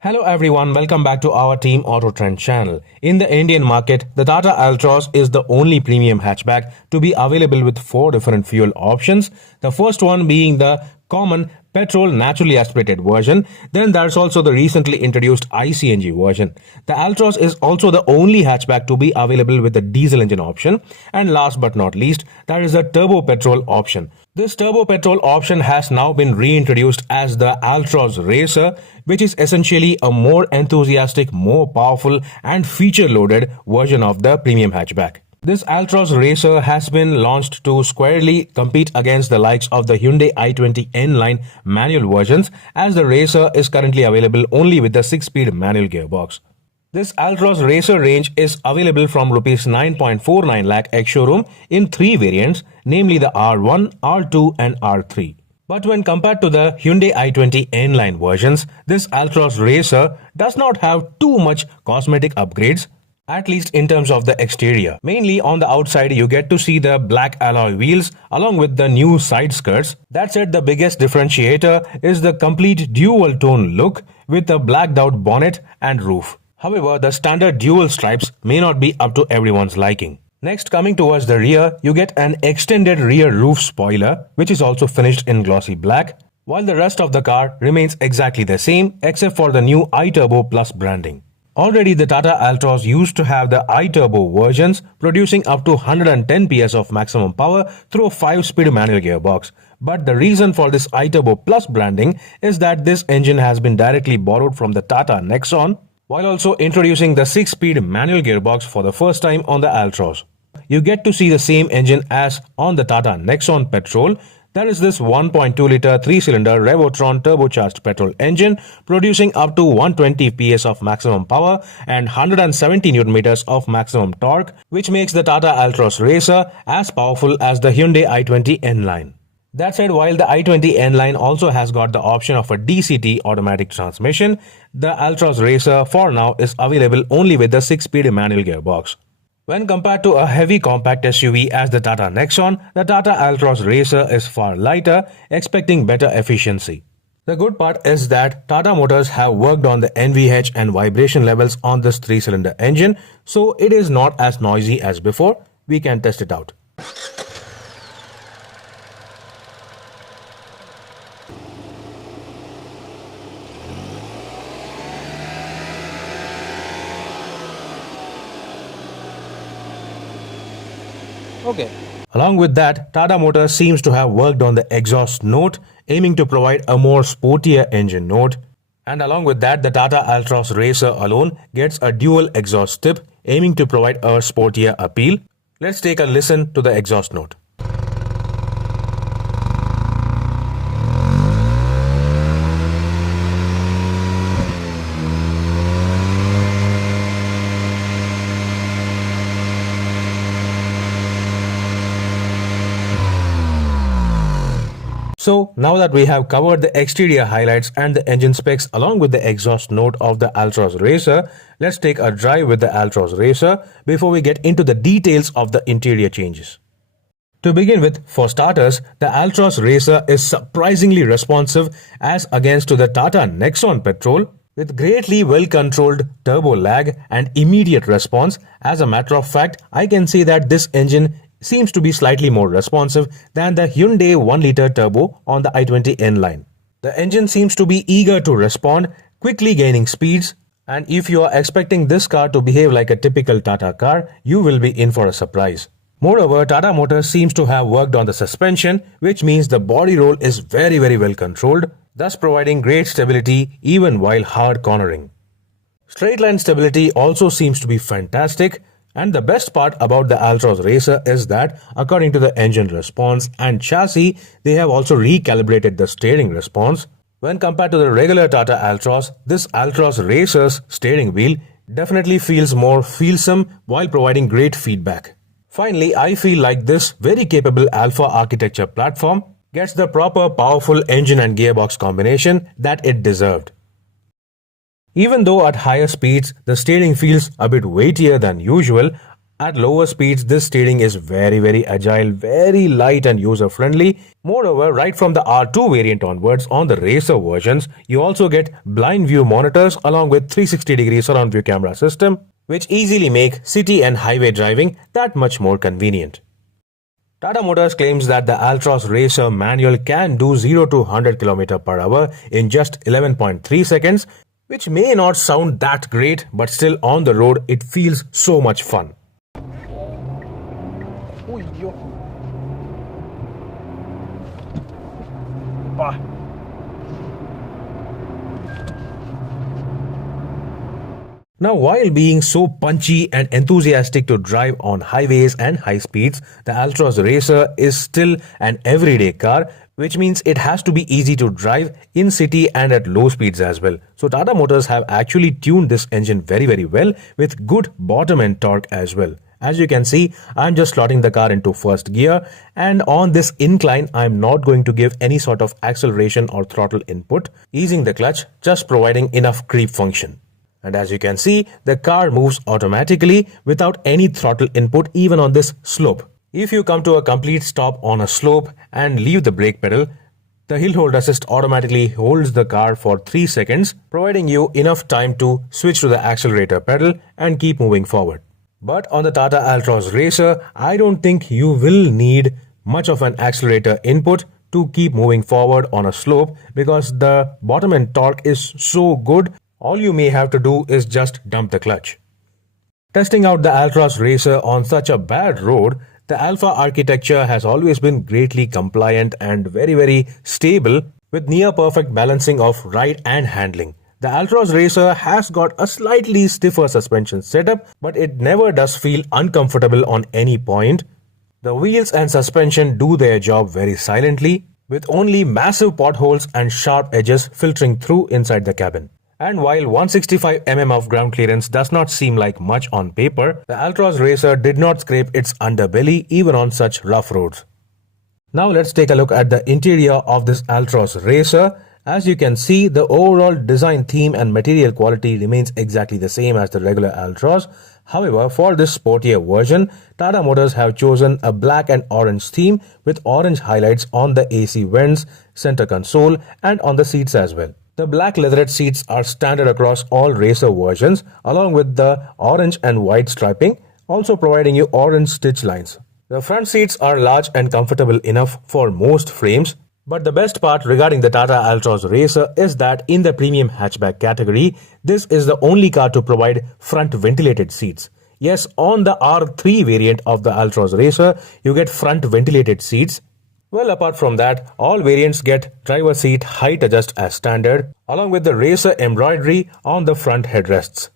Hello everyone, welcome back to our Team Autotrend channel. In the Indian market, the Tata Altroz is the only premium hatchback to be available with 4 different fuel options. The first one being the common petrol naturally aspirated version. Then there's also the recently introduced ICNG version. The Altroz is also the only hatchback to be available with the diesel engine option. And last but not least, there is a turbo petrol option. This turbo petrol option has now been reintroduced as the Altroz Racer, which is essentially a more enthusiastic, more powerful and feature-loaded version of the premium hatchback. This Altroz Racer has been launched to squarely compete against the likes of the Hyundai i20 N-line manual versions, as the Racer is currently available only with the 6-speed manual gearbox. This Altroz Racer range is available from Rs 9.49 lakh ex-showroom in 3 variants, namely the R1, R2 and R3. But when compared to the Hyundai i20 N-line versions, this Altroz Racer does not have too much cosmetic upgrades, at least in terms of the exterior. Mainly on the outside, you get to see the black alloy wheels along with the new side skirts. That said, the biggest differentiator is the complete dual tone look with the blacked out bonnet and roof. However, the standard dual stripes may not be up to everyone's liking. Next, coming towards the rear, you get an extended rear roof spoiler, which is also finished in glossy black, while the rest of the car remains exactly the same except for the new iTurbo Plus branding. Already the Tata Altroz used to have the iTurbo versions producing up to 110 PS of maximum power through a 5-speed manual gearbox. But the reason for this iTurbo Plus branding is that this engine has been directly borrowed from the Tata Nexon, while also introducing the 6-speed manual gearbox for the first time on the Altroz. You get to see the same engine as on the Tata Nexon petrol. That is this 1.2-litre 3-cylinder Revotron turbocharged petrol engine producing up to 120 PS of maximum power and 170 Nm of maximum torque, which makes the Tata Altroz Racer as powerful as the Hyundai i20 N-line. That said, while the i20 N-line also has got the option of a DCT automatic transmission, the Altroz Racer for now is available only with the 6-speed manual gearbox. When compared to a heavy compact SUV as the Tata Nexon, the Tata Altroz Racer is far lighter, expecting better efficiency. The good part is that Tata Motors have worked on the NVH and vibration levels on this 3-cylinder engine, so it is not as noisy as before. We can test it out. Okay. Along with that, Tata Motors seems to have worked on the exhaust note, aiming to provide a more sportier engine note. And along with that, the Tata Altroz Racer alone gets a dual exhaust tip, aiming to provide a sportier appeal. Let's take a listen to the exhaust note. So now that we have covered the exterior highlights and the engine specs along with the exhaust note of the Altroz Racer, let's take a drive with the Altroz Racer before we get into the details of the interior changes. To begin with, for starters, the Altroz Racer is surprisingly responsive as against to the Tata Nexon petrol, with greatly well-controlled turbo lag and immediate response. As a matter of fact, I can say that this engine seems to be slightly more responsive than the Hyundai 1-litre turbo on the i20 N-line. The engine seems to be eager to respond, quickly gaining speeds, and if you are expecting this car to behave like a typical Tata car, you will be in for a surprise. Moreover, Tata Motors seems to have worked on the suspension, which means the body roll is very well controlled, thus providing great stability even while hard cornering. Straight line stability also seems to be fantastic. And the best part about the Altroz Racer is that, according to the engine response and chassis, they have also recalibrated the steering response. When compared to the regular Tata Altroz, this Altroz Racer's steering wheel definitely feels more feelsome while providing great feedback. Finally, I feel like this very capable Alpha architecture platform gets the proper powerful engine and gearbox combination that it deserved. Even though at higher speeds, the steering feels a bit weightier than usual, At lower speeds, this steering is very agile, very light and user-friendly. Moreover, right from the R2 variant onwards on the Racer versions, you also get blind view monitors along with 360-degree surround view camera system, which easily make city and highway driving that much more convenient. Tata Motors claims that the Altroz Racer manual can do 0 to 100 km per hour in just 11.3 seconds, which may not sound that great, but still on the road it feels so much fun. Now, while being so punchy and enthusiastic to drive on highways and high speeds, the Altroz Racer is still an everyday car, which means it has to be easy to drive in city and at low speeds as well. So Tata Motors have actually tuned this engine very well with good bottom end torque as well. As you can see, I'm just slotting the car into first gear, and on this incline, I'm not going to give any sort of acceleration or throttle input, easing the clutch, just providing enough creep function. And as you can see, the car moves automatically without any throttle input even on this slope. If you come to a complete stop on a slope and leave the brake pedal, the hill hold assist automatically holds the car for 3 seconds, providing you enough time to switch to the accelerator pedal and keep moving forward. But on the Tata Altroz Racer, I don't think you will need much of an accelerator input to keep moving forward on a slope, because the bottom end torque is so good. All you may have to do is just dump the clutch. Testing out the Altroz Racer on such a bad road, the Alpha architecture has always been greatly compliant and very stable, with near perfect balancing of ride and handling. The Altroz Racer has got a slightly stiffer suspension setup, but it never does feel uncomfortable on any point. The wheels and suspension do their job very silently, with only massive potholes and sharp edges filtering through inside the cabin. And while 165 mm of ground clearance does not seem like much on paper, the Altroz Racer did not scrape its underbelly even on such rough roads. Now let's take a look at the interior of this Altroz Racer. As you can see, the overall design theme and material quality remains exactly the same as the regular Altroz. However, for this sportier version, Tata Motors have chosen a black and orange theme with orange highlights on the AC vents, center console and on the seats as well. The black leatherette seats are standard across all Racer versions, along with the orange and white striping, also providing you orange stitch lines. The front seats are large and comfortable enough for most frames. But the best part regarding the Tata Altroz Racer is that in the premium hatchback category, this is the only car to provide front ventilated seats. Yes, on the R3 variant of the Altroz Racer, you get front ventilated seats. Well, apart from that, all variants get driver seat height adjust as standard, along with the Racer embroidery on the front headrests.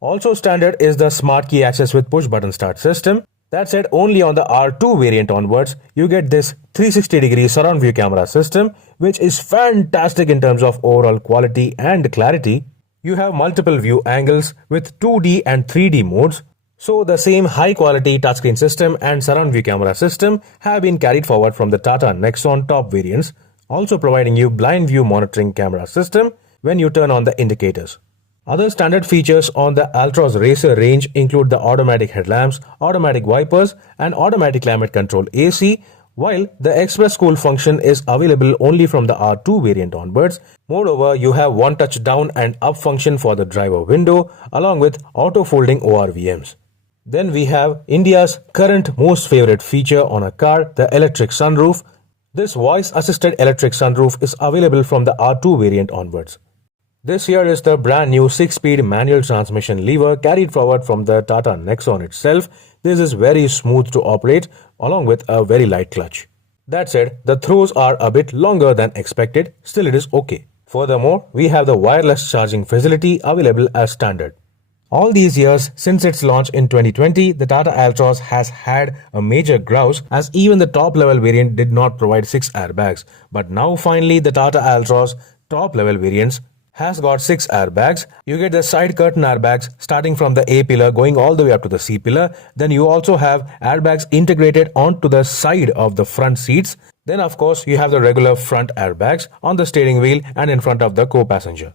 Also standard is the smart key access with push button start system. That said, only on the R2 variant onwards, you get this 360-degree surround view camera system, which is fantastic in terms of overall quality and clarity. You have multiple view angles with 2D and 3D modes. So the same high-quality touchscreen system and surround view camera system have been carried forward from the Tata Nexon top variants, also providing you blind view monitoring camera system when you turn on the indicators. Other standard features on the Altroz Racer range include the automatic headlamps, automatic wipers and automatic climate control AC, while the express cool function is available only from the R2 variant onwards. Moreover, you have one touch down and up function for the driver window along with auto folding ORVMs. Then we have India's current most favorite feature on a car, the electric sunroof. This voice assisted electric sunroof is available from the R2 variant onwards. This here is the brand new 6-speed manual transmission lever carried forward from the Tata Nexon itself. This is very smooth to operate along with a very light clutch. That said, the throws are a bit longer than expected, still it is okay. Furthermore, we have the wireless charging facility available as standard. All these years since its launch in 2020, the Tata Altroz has had a major grouse as even the top level variant did not provide 6 airbags. But now finally the Tata Altroz top level variants has got 6 airbags. You get the side curtain airbags starting from the A pillar going all the way up to the C pillar. Then you also have airbags integrated onto the side of the front seats. Then of course you have the regular front airbags on the steering wheel and in front of the co-passenger.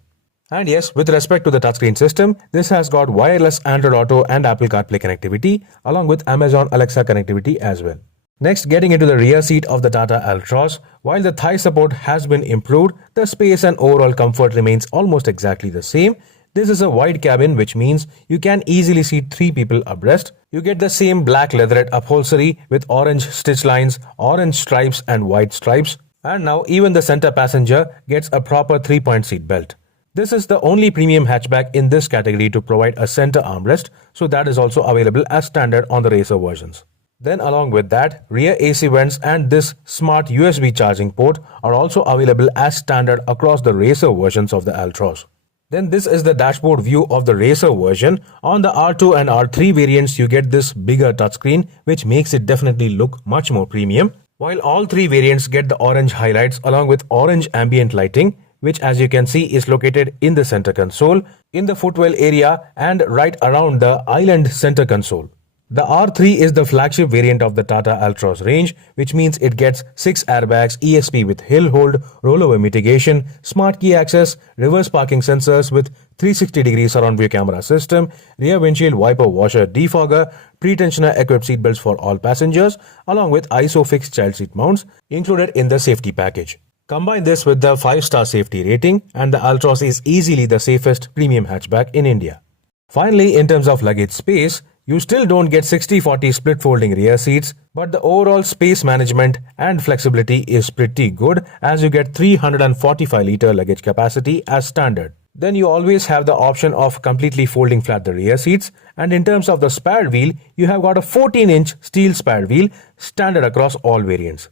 And yes, with respect to the touchscreen system, this has got wireless Android Auto and Apple CarPlay connectivity along with Amazon Alexa connectivity as well. Next, getting into the rear seat of the Tata Altroz, while the thigh support has been improved, the space and overall comfort remains almost exactly the same. This is a wide cabin, which means you can easily seat 3 people abreast. You get the same black leatherette upholstery with orange stitch lines, orange stripes and white stripes. And now even the center passenger gets a proper 3-point seat belt. This is the only premium hatchback in this category to provide a center armrest, so that is also available as standard on the Racer versions. Then along with that, rear AC vents and this smart USB charging port are also available as standard across the Racer versions of the Altroz. Then this is the dashboard view of the Racer version. On the R2 and R3 variants, you get this bigger touchscreen, which makes it definitely look much more premium. While all 3 variants get the orange highlights along with orange ambient lighting, which as you can see is located in the center console, in the footwell area and right around the island center console. The R3 is the flagship variant of the Tata Altroz range, which means it gets 6 airbags, ESP with hill hold, rollover mitigation, smart key access, reverse parking sensors with 360-degree surround view camera system, rear windshield wiper washer defogger, pre-tensioner equipped seatbelts for all passengers, along with ISOFIX child seat mounts included in the safety package. Combine this with the 5-star safety rating and the Altroz is easily the safest premium hatchback in India. Finally, in terms of luggage space, you still don't get 60-40 split folding rear seats, but the overall space management and flexibility is pretty good as you get 345-liter luggage capacity as standard. Then you always have the option of completely folding flat the rear seats, and in terms of the spare wheel, you have got a 14-inch steel spare wheel standard across all variants.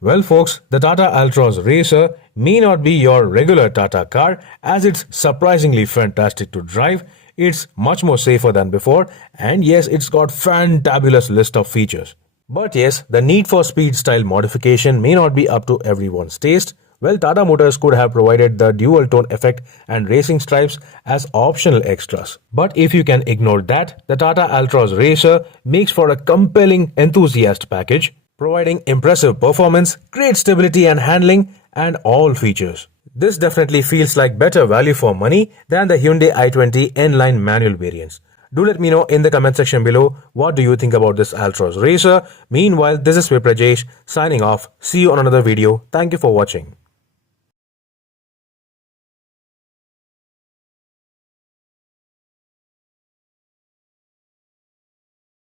Well folks, the Tata Altroz Racer may not be your regular Tata car as it's surprisingly fantastic to drive. It's much more safer than before, and yes, it's got fantabulous list of features. But yes, the need for speed style modification may not be up to everyone's taste. Well, Tata Motors could have provided the dual tone effect and racing stripes as optional extras. But if you can ignore that, the Tata Altroz Racer makes for a compelling enthusiast package, providing impressive performance, great stability and handling, and all features. This definitely feels like better value for money than the Hyundai i20 N-Line manual variants. Do let me know in the comment section below what do you think about this Altroz Racer. Meanwhile, this is Viprajesh signing off. See you on another video. Thank you for watching.